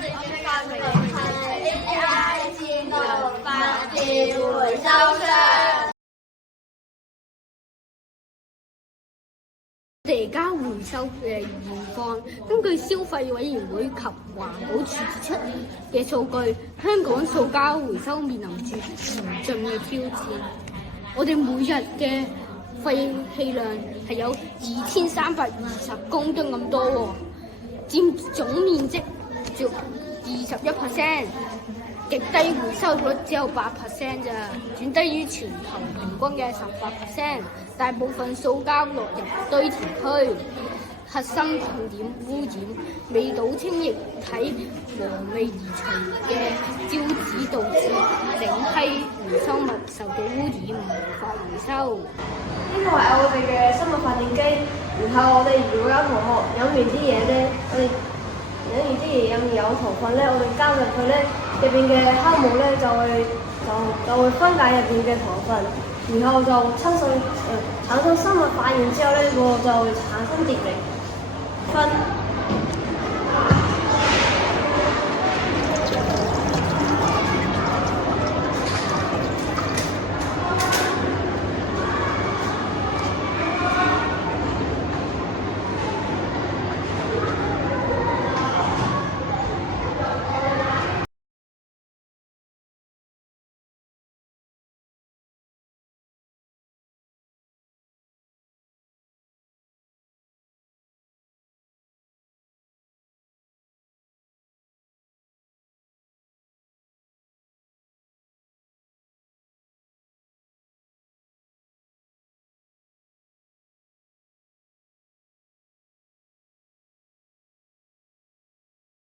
哋嘅革命係 AI 智能發電回收商。地膠回收嘅現況，根據消費委員會及環保署指出嘅數據，香港塑膠回收面臨住嚴峻嘅挑戰。我哋每日嘅廢氣量係有2320公噸咁多喎，佔總面積約21%，極低回收率只有8%咋，遠低於全球平均嘅18%。大部分塑膠落入堆填區，核心重點污染未倒清液體和未移除嘅膠紙，導致整批回收物受到污染，無法回收。呢個係我哋嘅生物發電機，然後我哋如果有同學飲完啲嘢咧，我哋飲完啲嘢飲完有糖分咧，我哋加入去咧，入邊嘅酵母咧就會分解入邊嘅糖分。然後就產生生物反應之後咧，我就會產生電離分。